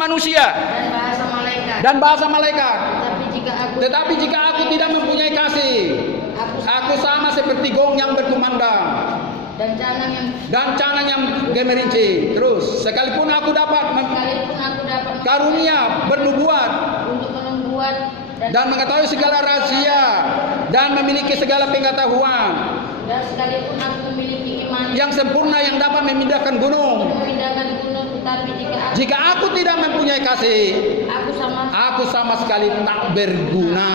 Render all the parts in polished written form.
manusia dan bahasa malaikat. Tetapi jika aku tidak mempunyai kasih, aku sama seperti gong yang berkumandang dan canang yang gemerinci. Terus, sekalipun aku dapat karunia bernubuat dan mengetahui segala rahasia dan memiliki segala pengetahuan, dan sekalipun aku memiliki iman yang sempurna yang dapat memindahkan gunung, tetapi jika aku tidak mempunyai kasih, aku sama sekali tak berguna.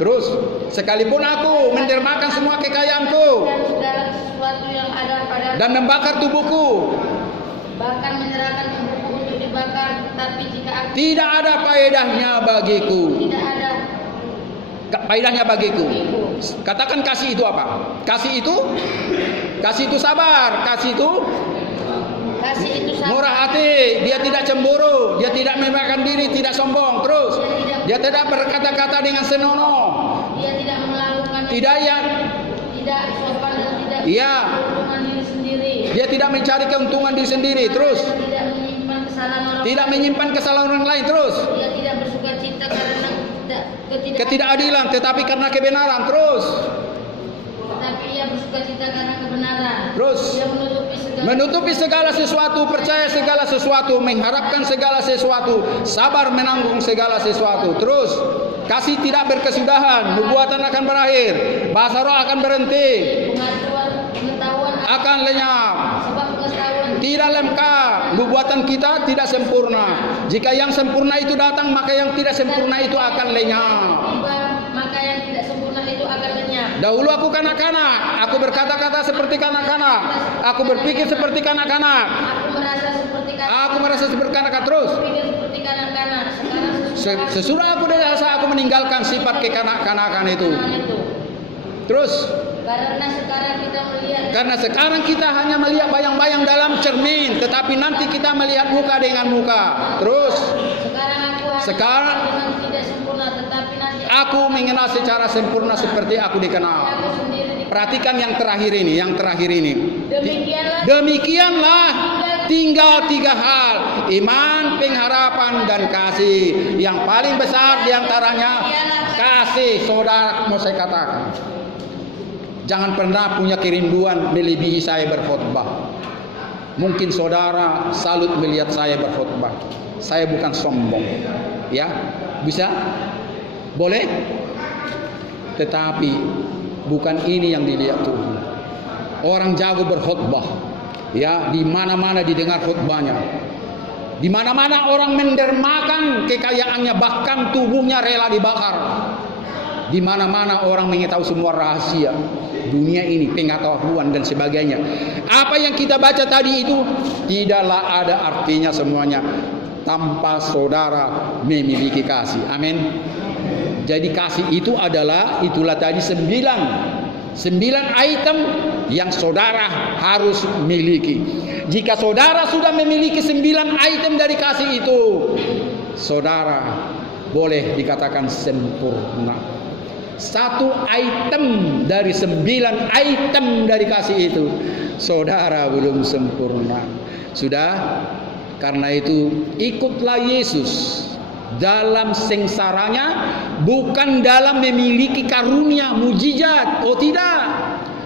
Terus, sekalipun aku mendermakan semua kekayaanku dan segala sesuatu yang ada pada dan membakar tubuhku, bahkan menyerahkan tubuhku untuk dibakar, tetapi jika aku tidak ada faedahnya bagiku. tidak ada Faedahnya bagiku. Katakan kasih itu apa? Kasih itu sabar. Kasih itu sabar, murah hati. Dia tidak cemburu. Dia tidak memegahkan diri, tidak sombong. Terus, dia tidak berkata-kata dengan senonoh. dia tidak melakukan Tidak tidak sopan dan tidak Iya. keuntungan diri sendiri. Dia tidak mencari keuntungan diri sendiri. Terus, Tidak menyimpan kesalahan orang tidak menyimpan kesalahan orang lain. Terus, Dia tidak bersuka cita karena ketidakadilan, tetapi karena kebenaran. Terus, tetapi ia bersuka cita karena kebenaran. Terus, Dia menutupi segala sesuatu, percaya segala sesuatu, mengharapkan segala sesuatu, sabar menanggung segala sesuatu. Terus, kasih tidak berkesudahan, nubuatan akan berakhir, bahasa roh akan berhenti, pengetahuan akan lenyap, sebab pengetahuan tidak lengkap. Nubuatan kita tidak sempurna. Jika yang sempurna itu datang, maka yang tidak sempurna itu akan lenyap. tiba, maka yang tidak sempurna itu akan lenyap. Dahulu aku kanak-kanak, aku berkata-kata seperti kanak-kanak, aku berpikir seperti kanak-kanak, aku merasa seperti kanak-kanak. Terus, berpikir seperti kanak-kanak. Sekarang sesudah aku dewasa, aku meninggalkan sifat kekanak-kanakan itu. Terus, karena sekarang kita hanya melihat bayang-bayang dalam cermin, tetapi nanti kita melihat muka dengan muka. Terus, sekarang tidak sempurna, tetapi nanti aku mengenal secara sempurna seperti aku dikenal. aku sendiri. Perhatikan yang terakhir ini. Demikianlah Tinggal 3 hal: iman, pengharapan, dan kasih. Yang paling besar diantaranya kasih. Saudara, mau saya katakan, jangan pernah punya kerinduan melebihi saya berkhotbah. Mungkin saudara salut melihat saya berkhotbah. Saya bukan sombong, ya, bisa, boleh. Tetapi bukan ini yang dilihat Tuhan. Orang jago berkhotbah, ya, di mana-mana didengar khotbahnya. Di mana-mana orang mendermakan kekayaannya, bahkan tubuhnya rela dibakar. Di mana-mana orang mengetahui semua rahasia dunia ini, pengetahuan dan sebagainya. Apa yang kita baca tadi itu tidaklah ada artinya semuanya tanpa saudara memiliki kasih. Amin. Jadi kasih itu itulah tadi 9 item yang saudara harus miliki. Jika saudara sudah memiliki 9 item dari kasih itu, saudara boleh dikatakan sempurna. 1 item dari 9 item dari kasih itu, saudara belum sempurna. Sudah, karena itu ikutlah Yesus dalam sengsaranya, bukan dalam memiliki karunia mujizat. Oh tidak,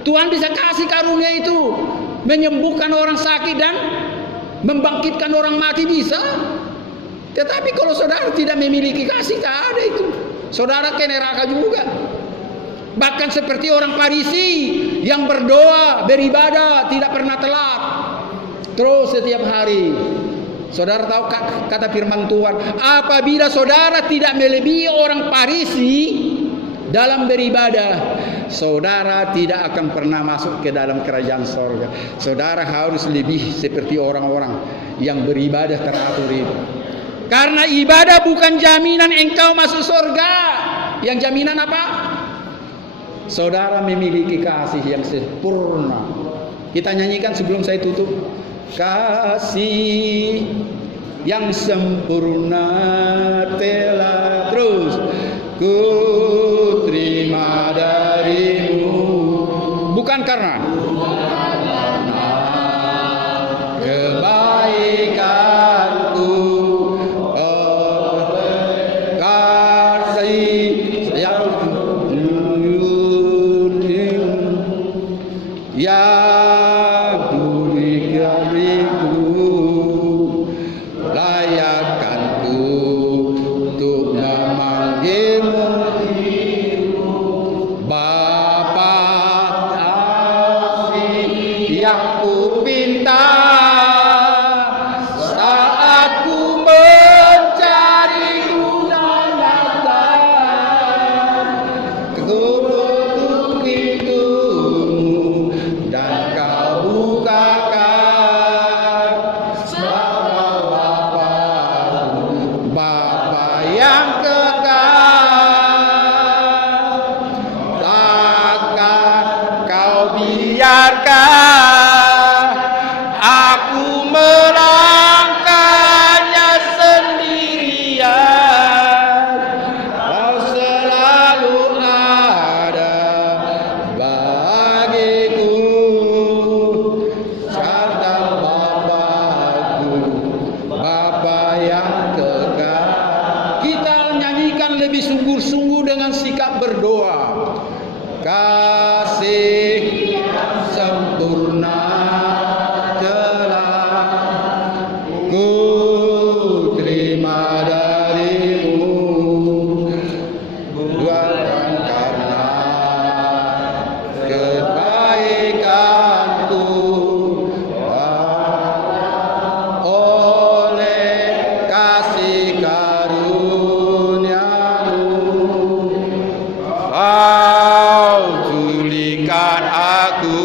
Tuhan bisa kasih karunia itu, menyembuhkan orang sakit dan membangkitkan orang mati bisa. Tetapi kalau saudara tidak memiliki kasih, tak ada itu, saudara ke neraka juga. Bahkan seperti orang Farisi yang berdoa, beribadah, tidak pernah telat, terus setiap hari. Saudara tahu kata firman Tuhan, apabila saudara tidak melebihi orang Farisi dalam beribadah, saudara tidak akan pernah masuk ke dalam kerajaan sorga. Saudara harus lebih seperti orang-orang yang beribadah teratur itu. Karena ibadah bukan jaminan engkau masuk sorga. Yang jaminan apa? Saudara memiliki kasih yang sempurna. Kita nyanyikan sebelum saya tutup. Kasih yang sempurna telah terus ku terima darimu, bukan karena kebaikanku, sungguh-sungguh dengan sikap berdoa. Kasih sempurna telah ku terima darimu, bukan karena kebaikanku, oleh kasih karuniamu kau tulikan aku,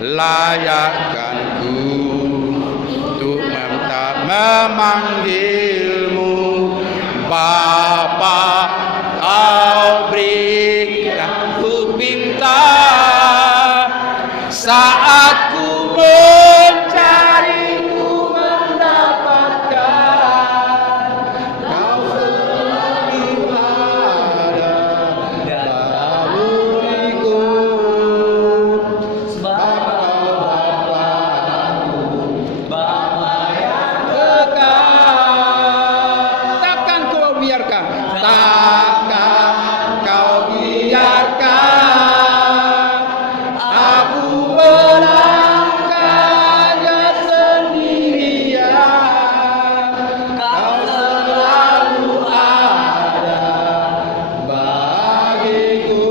layakkanku untuk memanggilmu Bapa. Kau berikan ku pinta saat ku mencari, ku mendapatkan. Kau selalu ada dalam diriku, sebab kau Bapa yang kekal. Takkan kau biarkan, takkan kau biarkan aku melangkahnya sendirian. Kau selalu ada bagiku,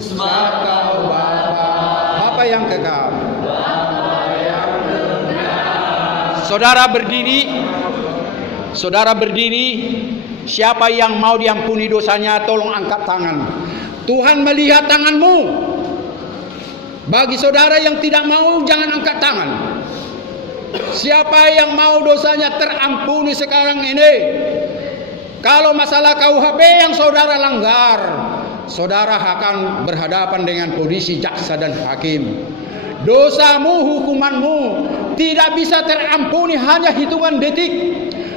sebab kau Bapa yang kekal. Saudara berdiri. Siapa yang mau diampuni dosanya, tolong angkat tangan. Tuhan melihat tanganmu. Bagi saudara yang tidak mau, jangan angkat tangan. Siapa yang mau dosanya terampuni sekarang ini? Kalau masalah KUHP yang saudara langgar, saudara akan berhadapan dengan polisi, jaksa dan hakim. Dosamu, hukumanmu tidak bisa terampuni hanya hitungan detik,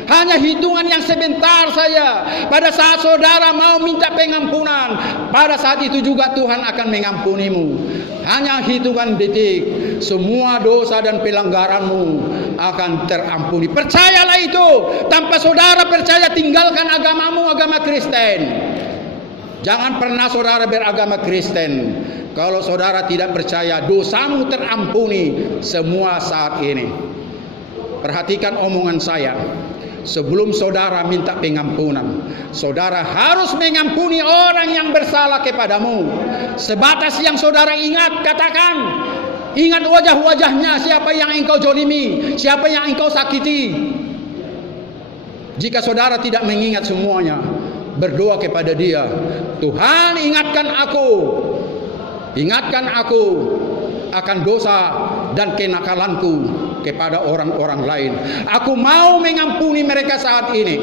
hanya hitungan yang sebentar saja. Pada saat saudara mau minta pengampunan, pada saat itu juga Tuhan akan mengampunimu. Hanya hitungan detik, semua dosa dan pelanggaranmu akan terampuni. Percayalah itu. Tanpa saudara percaya, tinggalkan agamamu, agama Kristen. Jangan pernah saudara beragama Kristen kalau saudara tidak percaya dosamu terampuni semua saat ini. Perhatikan omongan saya. Sebelum saudara minta pengampunan, saudara harus mengampuni orang yang bersalah kepadamu. Sebatas yang saudara ingat, katakan. Ingat wajah-wajahnya, siapa yang engkau zalimi, siapa yang engkau sakiti. Jika saudara tidak mengingat semuanya, berdoa kepada dia, Tuhan ingatkan aku akan dosa dan kenakalanku kepada orang-orang lain. Aku mau mengampuni mereka saat ini.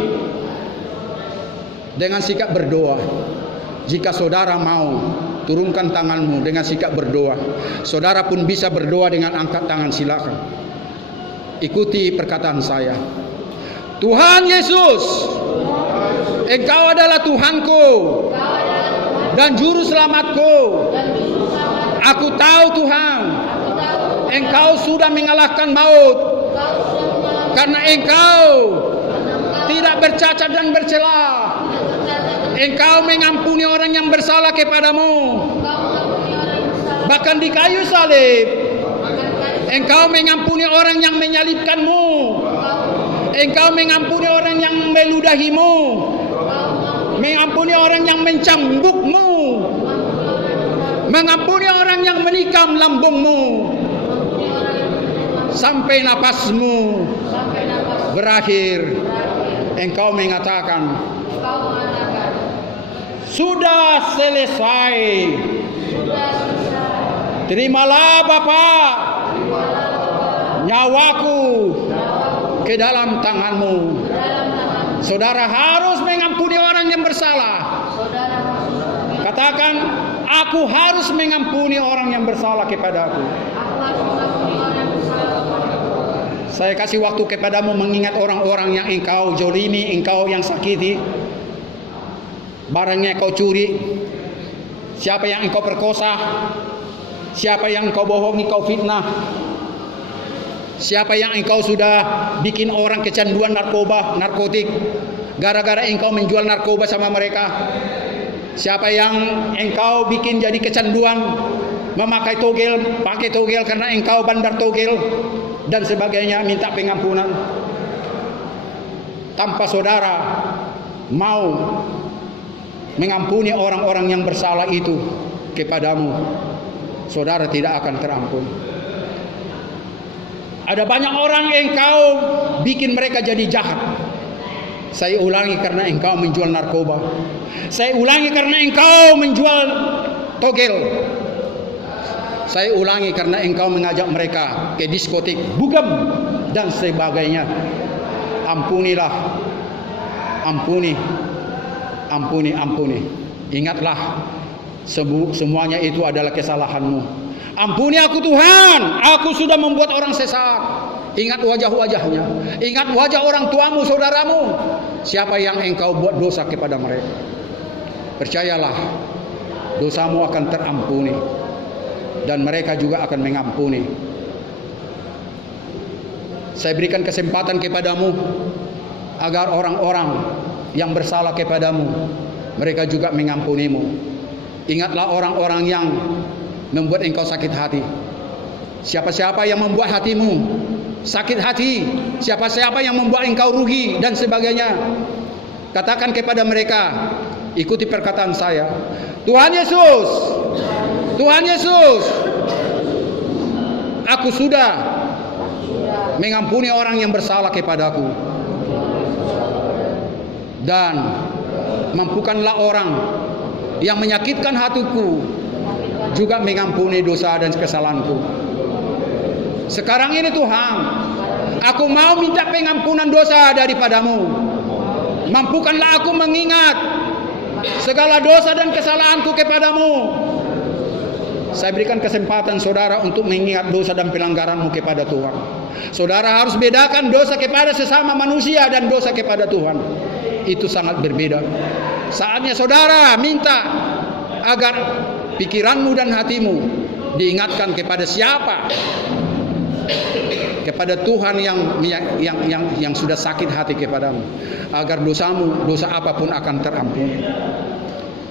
Dengan sikap berdoa. Jika saudara mau, turunkan tanganmu dengan sikap berdoa. Saudara pun bisa berdoa dengan angkat tangan, silakan. Ikuti perkataan saya. Tuhan Yesus, Engkau adalah Tuhanku dan Juru Selamatku. Aku tahu Tuhan, Engkau sudah mengalahkan maut, karena Engkau tidak bercacat dan bercela. Engkau mengampuni orang yang bersalah kepadamu, bahkan di kayu salib. Engkau mengampuni orang yang menyalibkanmu. Engkau mengampuni orang yang meludahimu, mengampuni orang yang mencambukmu, mengampuni orang yang menikam lambungmu, sampai napasmu berakhir. Engkau mengatakan, sudah selesai. Terimalah Bapa nyawaku ke dalam tanganmu. Saudara harus mengampuni orang yang bersalah. Katakan, aku harus mengampuni orang yang bersalah kepadaku. Saya kasih waktu kepadamu mengingat orang-orang yang engkau zalimi, engkau yang sakiti, barangnya kau curi, siapa yang engkau perkosa, siapa yang engkau bohongi, kau fitnah, siapa yang engkau sudah bikin orang kecanduan narkoba, narkotik, Gara-gara engkau menjual narkoba sama mereka. Siapa yang engkau bikin jadi kecanduan memakai togel, pakai togel karena engkau bandar togel dan sebagainya, minta pengampunan. Tanpa saudara mau mengampuni orang-orang yang bersalah itu kepadamu, saudara tidak akan terampun. Ada banyak orang engkau bikin mereka jadi jahat. Saya ulangi, karena engkau menjual narkoba. Saya ulangi, karena engkau menjual togel. Saya ulangi, karena engkau mengajak mereka ke diskotik, bugem dan sebagainya. Ampunilah, ampuni, ampuni, ampuni. Ingatlah, semuanya itu adalah kesalahanmu. Ampuni aku Tuhan, aku sudah membuat orang sesat. Ingat wajah-wajahnya, ingat wajah orang tuamu, saudaramu. Siapa yang engkau buat dosa kepada mereka, percayalah, dosamu akan terampuni dan mereka juga akan mengampuni. Saya berikan kesempatan kepadamu agar orang-orang yang bersalah kepadamu, mereka juga mengampunimu. Ingatlah orang-orang yang membuat engkau sakit hati. Siapa-siapa yang membuat hatimu sakit hati, siapa-siapa yang membuat engkau rugi dan sebagainya, katakan kepada mereka, ikuti perkataan saya. Tuhan Yesus, Tuhan Yesus, aku sudah mengampuni orang yang bersalah kepadaku, dan mampukanlah orang yang menyakitkan hatiku juga mengampuni dosa dan kesalahanku. Sekarang ini Tuhan, aku mau minta pengampunan dosa daripadamu. Mampukanlah aku mengingat segala dosa dan kesalahanku kepadamu. Saya berikan kesempatan saudara untuk mengingat dosa dan pelanggaranmu kepada Tuhan. Saudara harus bedakan dosa kepada sesama manusia dan dosa kepada Tuhan. Itu sangat berbeda. Saatnya saudara minta agar pikiranmu dan hatimu diingatkan kepada siapa? Kepada Tuhan yang sudah sakit hati kepadamu, agar dosamu, dosa apapun akan terampuni.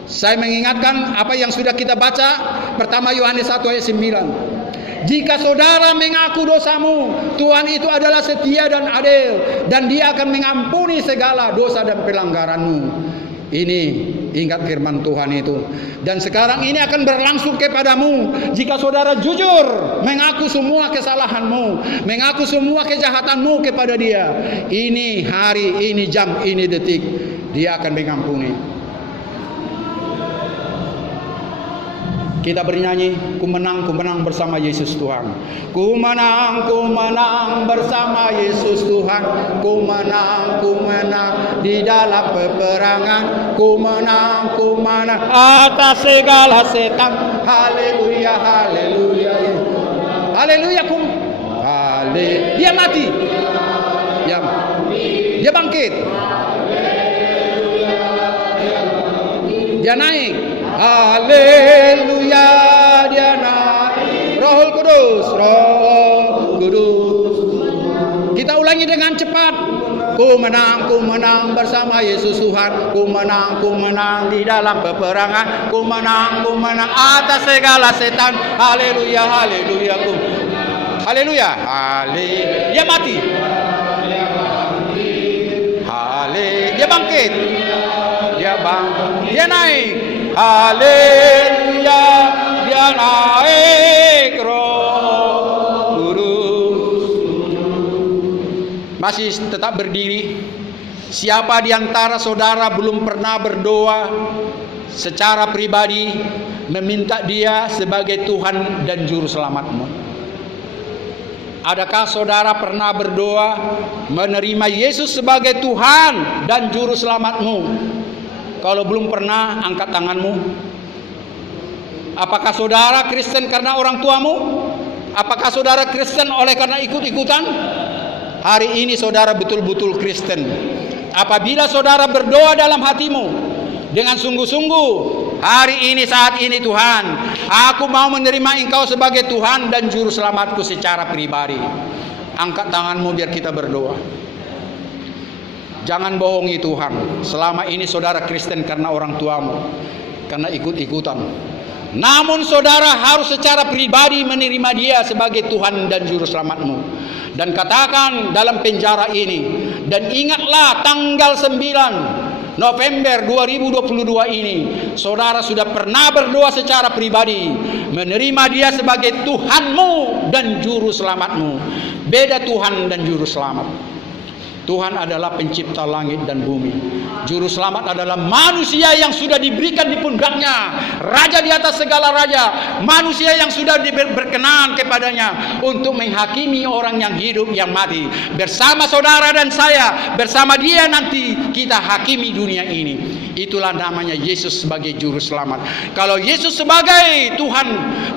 Saya mengingatkan apa yang sudah kita baca, pertama Yohanes 1 ayat 9. Jika saudara mengaku dosamu, Tuhan itu adalah setia dan adil, dan Dia akan mengampuni segala dosa dan pelanggaranmu. Ini ingat firman Tuhan itu. Dan sekarang ini akan berlangsung kepadamu jika saudara jujur mengaku semua kesalahanmu, mengaku semua kejahatanmu kepada Dia. Ini hari, ini jam, ini detik, Dia akan mengampuni. Kita bernyanyi, ku menang bersama Yesus Tuhan. Ku menang bersama Yesus Tuhan. Ku menang di dalam peperangan. Ku menang atas segala setan. Haleluya, haleluya, haleluya. Dia mati, dia bangkit, dia naik. Haleluya, dia naik. Roh Kudus. Kita ulangi dengan cepat. Ku menang bersama Yesus Tuhan. Ku menang di dalam peperangan. Ku menang atas segala setan. Haleluya, haleluya. Haleluya, haleluya. Dia mati. Haleluya, dia bangkit. Dia naik. Haleluya, dia naik. Roh Kudus. Masih tetap berdiri. Siapa di antara saudara belum pernah berdoa secara pribadi meminta Dia sebagai Tuhan dan Juru Selamatmu? Adakah saudara pernah berdoa menerima Yesus sebagai Tuhan dan Juru Selamatmu? Kalau belum pernah, angkat tanganmu. Apakah saudara Kristen karena orang tuamu? Apakah saudara Kristen oleh karena ikut-ikutan? Hari ini saudara betul-betul Kristen. Apabila saudara berdoa dalam hatimu dengan sungguh-sungguh, hari ini, saat ini, Tuhan, aku mau menerima Engkau sebagai Tuhan dan Juru Selamatku secara pribadi. Angkat tanganmu biar kita berdoa. Jangan bohongi Tuhan. Selama ini saudara Kristen karena orang tuamu, karena ikut-ikutan. Namun saudara harus secara pribadi menerima Dia sebagai Tuhan dan Juru Selamatmu. Dan katakan dalam penjara ini, dan ingatlah tanggal 9 November 2022 ini, saudara sudah pernah berdoa secara pribadi menerima Dia sebagai Tuhanmu dan Juru Selamatmu. Beda Tuhan dan Juru Selamat. Tuhan adalah pencipta langit dan bumi. Juru selamat adalah manusia yang sudah diberikan di pundaknya, raja di atas segala raja, manusia yang sudah berkenan kepadanya untuk menghakimi orang yang hidup yang mati. Bersama saudara dan saya, bersama Dia nanti kita hakimi dunia ini. Itulah namanya Yesus sebagai Juru Selamat. Kalau Yesus sebagai Tuhan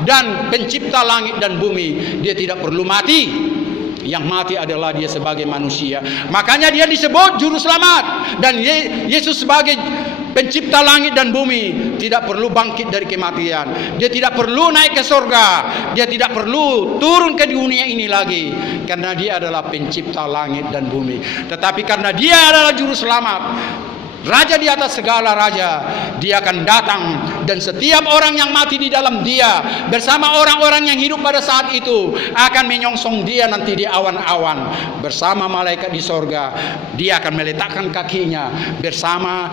dan pencipta langit dan bumi, Dia tidak perlu mati. Yang mati adalah Dia sebagai manusia. Makanya Dia disebut Juru Selamat. Dan Yesus sebagai pencipta langit dan bumi tidak perlu bangkit dari kematian. Dia tidak perlu naik ke surga. Dia tidak perlu turun ke dunia ini lagi, karena Dia adalah pencipta langit dan bumi. Tetapi karena Dia adalah Juru Selamat, Raja di atas segala raja, Dia akan datang, dan setiap orang yang mati di dalam Dia bersama orang-orang yang hidup pada saat itu akan menyongsong Dia nanti di awan-awan bersama malaikat di sorga. Dia akan meletakkan kakinya bersama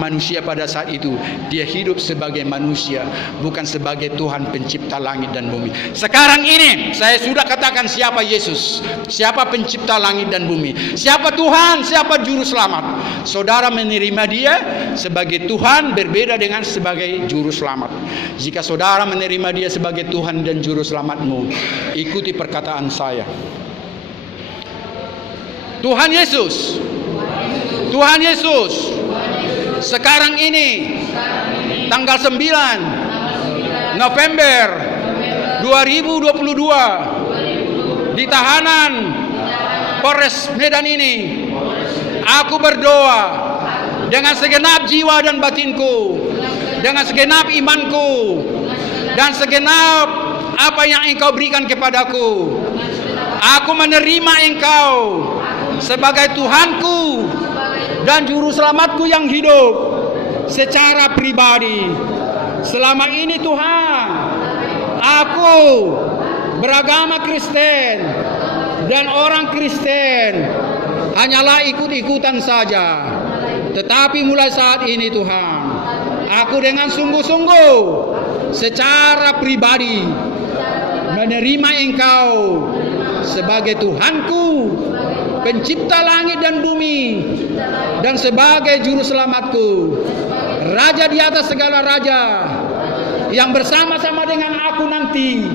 manusia pada saat itu. Dia hidup sebagai manusia, bukan sebagai Tuhan pencipta langit dan bumi. Sekarang ini saya sudah katakan siapa Yesus, siapa pencipta langit dan bumi, siapa Tuhan, siapa Juru Selamat. Saudara menerima Dia sebagai Tuhan berbeda dengan sebagai Juru Selamat. Jika saudara menerima Dia sebagai Tuhan dan Juru Selamatmu, ikuti perkataan saya. Tuhan Yesus, Tuhan Yesus, sekarang ini tanggal 9 November 2022 di tahanan Polres Medan ini, aku berdoa dengan segenap jiwa dan batinku, dengan segenap imanku, dan segenap apa yang Engkau berikan kepadaku. Aku menerima Engkau sebagai Tuhanku dan Juru Selamatku yang hidup secara pribadi. Selama ini Tuhan, aku beragama Kristen, dan orang Kristen hanyalah ikut-ikutan saja. Tetapi mulai saat ini Tuhan, aku dengan sungguh-sungguh secara pribadi menerima Engkau sebagai Tuhanku, pencipta langit dan bumi, dan sebagai Juru Selamatku, Raja di atas segala raja, yang bersama-sama dengan aku nanti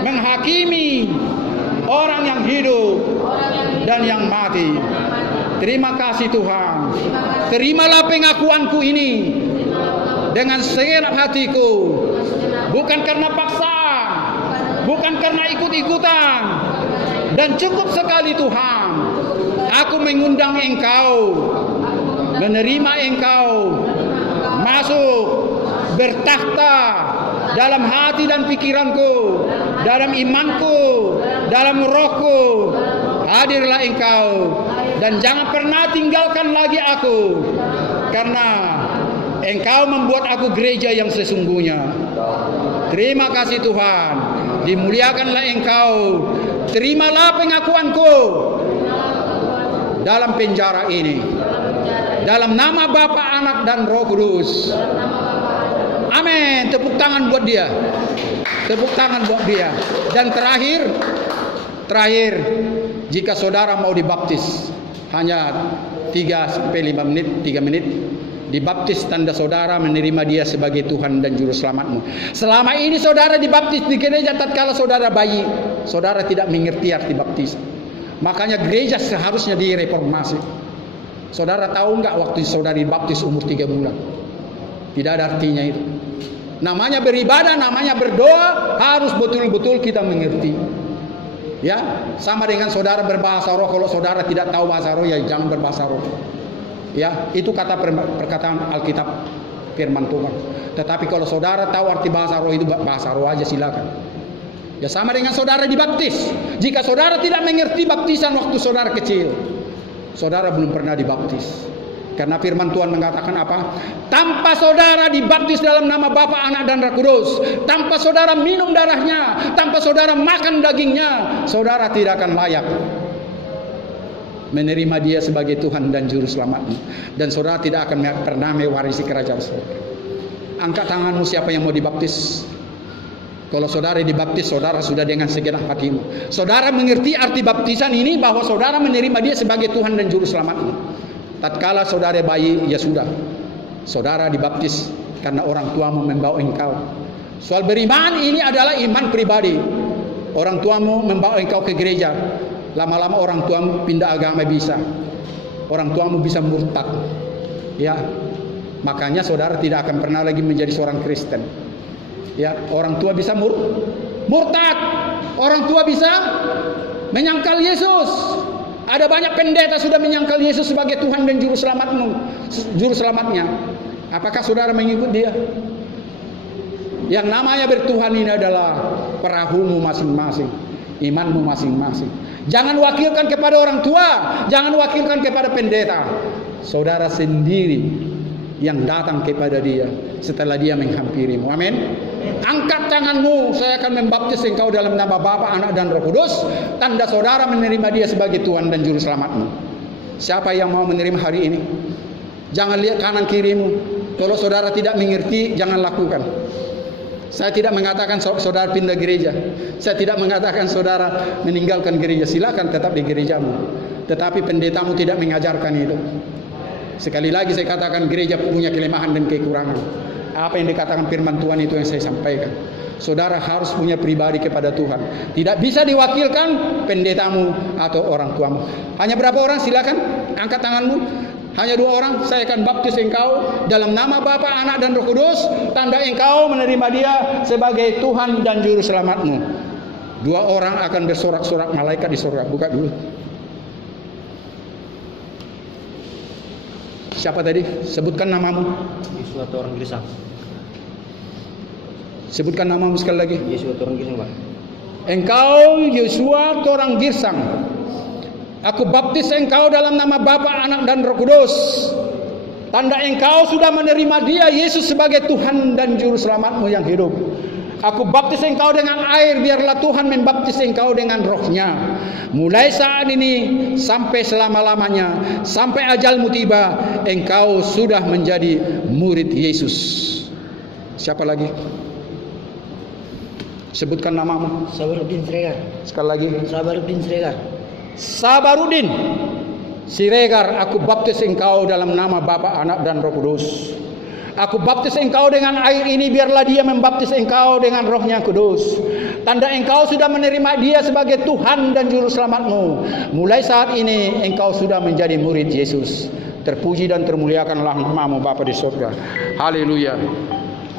menghakimi orang yang hidup dan yang mati. Terima kasih Tuhan. Terimalah pengakuanku ini dengan segenap hatiku, bukan karena paksaan, bukan karena ikut-ikutan. Dan cukup sekali Tuhan, aku mengundang Engkau, menerima Engkau masuk bertakhta dalam hati dan pikiranku, dalam imanku, dalam rohku. Hadirlah Engkau, dan jangan pernah tinggalkan lagi aku, karena Engkau membuat aku gereja yang sesungguhnya. Terima kasih Tuhan. Dimuliakanlah Engkau. Terimalah pengakuanku dalam penjara ini, dalam nama Bapa, Anak, dan Roh Kudus. Amin. Tepuk tangan buat Dia. Tepuk tangan buat Dia. Dan terakhir, jika saudara mau dibaptis, hanya 3-5 menit, 3 menit, dibaptis tanda saudara menerima Dia sebagai Tuhan dan Juru Selamatmu. Selama ini saudara dibaptis di gereja tatkala saudara bayi, saudara tidak mengerti arti baptis. Makanya gereja seharusnya direformasi. Saudara tahu enggak waktu saudara dibaptis umur 3 bulan? Tidak ada artinya itu. Namanya beribadah, namanya berdoa, harus betul-betul kita mengerti. Ya, sama dengan saudara berbahasa roh. Kalau saudara tidak tahu bahasa roh, ya jangan berbahasa roh. Ya, itu kata perkataan Alkitab, firman Tuhan. Tetapi kalau saudara tahu arti bahasa roh, itu bahasa roh aja, silakan. Ya, sama dengan saudara dibaptis. Jika saudara tidak mengerti baptisan waktu saudara kecil, saudara belum pernah dibaptis. Karena firman Tuhan mengatakan apa? Tanpa saudara dibaptis dalam nama Bapa, Anak, dan Roh Kudus, tanpa saudara minum darahnya, tanpa saudara makan dagingnya, saudara tidak akan layak menerima Dia sebagai Tuhan dan Juru Selamatmu. Dan saudara tidak akan pernah mewarisi kerajaan surga. Angkat tanganmu siapa yang mau dibaptis. Kalau saudara dibaptis, saudara sudah dengan segenap hatimu. Saudara mengerti arti baptisan ini, bahwa saudara menerima Dia sebagai Tuhan dan Juru Selamatmu. Tatkala saudara bayi, ya sudah, saudara dibaptis karena orang tuamu membawa engkau. Soal beriman ini adalah iman pribadi. Orang tuamu membawa engkau ke gereja, lama-lama orang tuamu pindah agama bisa. Orang tuamu bisa murtad. Ya, makanya saudara tidak akan pernah lagi menjadi seorang Kristen. Ya, orang tua bisa murtad. Orang tua bisa menyangkal Yesus. Ada banyak pendeta sudah menyangkal Yesus sebagai Tuhan dan Juru Selamatnya. Apakah saudara mengikut Dia? Yang namanya bertuhan ini adalah perahumu masing-masing, imanmu masing-masing. Jangan wakilkan kepada orang tua, jangan wakilkan kepada pendeta. Saudara sendiri yang datang kepada Dia setelah Dia menghampirimu. Amin. Angkat tanganmu, saya akan membaptis engkau dalam nama Bapa, Anak, dan Roh Kudus. Tanda saudara menerima Dia sebagai Tuhan dan Juru Selamatmu. Siapa yang mau menerima hari ini? Jangan lihat kanan kirimu. Kalau saudara tidak mengerti, jangan lakukan. Saya tidak mengatakan saudara pindah gereja. Saya tidak mengatakan saudara meninggalkan gereja. Silakan tetap di gerejamu. Tetapi pendetamu tidak mengajarkan itu. Sekali lagi saya katakan, gereja punya kelemahan dan kekurangan. Apa yang dikatakan firman Tuhan itu yang saya sampaikan. Saudara harus punya pribadi kepada Tuhan. Tidak bisa diwakilkan pendetamu atau orang tuamu. Hanya berapa orang? Silakan angkat tanganmu. Hanya 2 orang. Saya akan baptis engkau dalam nama Bapa, Anak, dan Roh Kudus. Tanda engkau menerima Dia sebagai Tuhan dan Juru Selamatmu. 2 orang akan bersorak-sorak malaikat di surga. Buka dulu. Siapa tadi? Sebutkan namamu. Yesus atau orang Girsang? Sebutkan namamu sekali lagi. Yesus atau orang Girsang, Pak? Engkau Yosua orang Girsang. Aku baptis engkau dalam nama Bapa, Anak, dan Roh Kudus. Tanda engkau sudah menerima Dia Yesus sebagai Tuhan dan Juru Selamatmu yang hidup. Aku baptis engkau dengan air, biarlah Tuhan membaptis engkau dengan Roh-Nya. Mulai saat ini sampai selama-lamanya, sampai ajalmu tiba, engkau sudah menjadi murid Yesus. Siapa lagi? Sebutkan namamu. Sabarudin Siregar. Sekali lagi. Sabarudin Siregar. Sabarudin Siregar, aku baptis engkau dalam nama Bapa, Anak, dan Roh Kudus. Aku baptis engkau dengan air ini, biarlah Dia membaptis engkau dengan Roh-Nya Kudus. Tanda engkau sudah menerima Dia sebagai Tuhan dan Juru Selamatmu. Mulai saat ini engkau sudah menjadi murid Yesus. Terpuji dan termuliakanlah namamu Bapa di surga. Haleluya.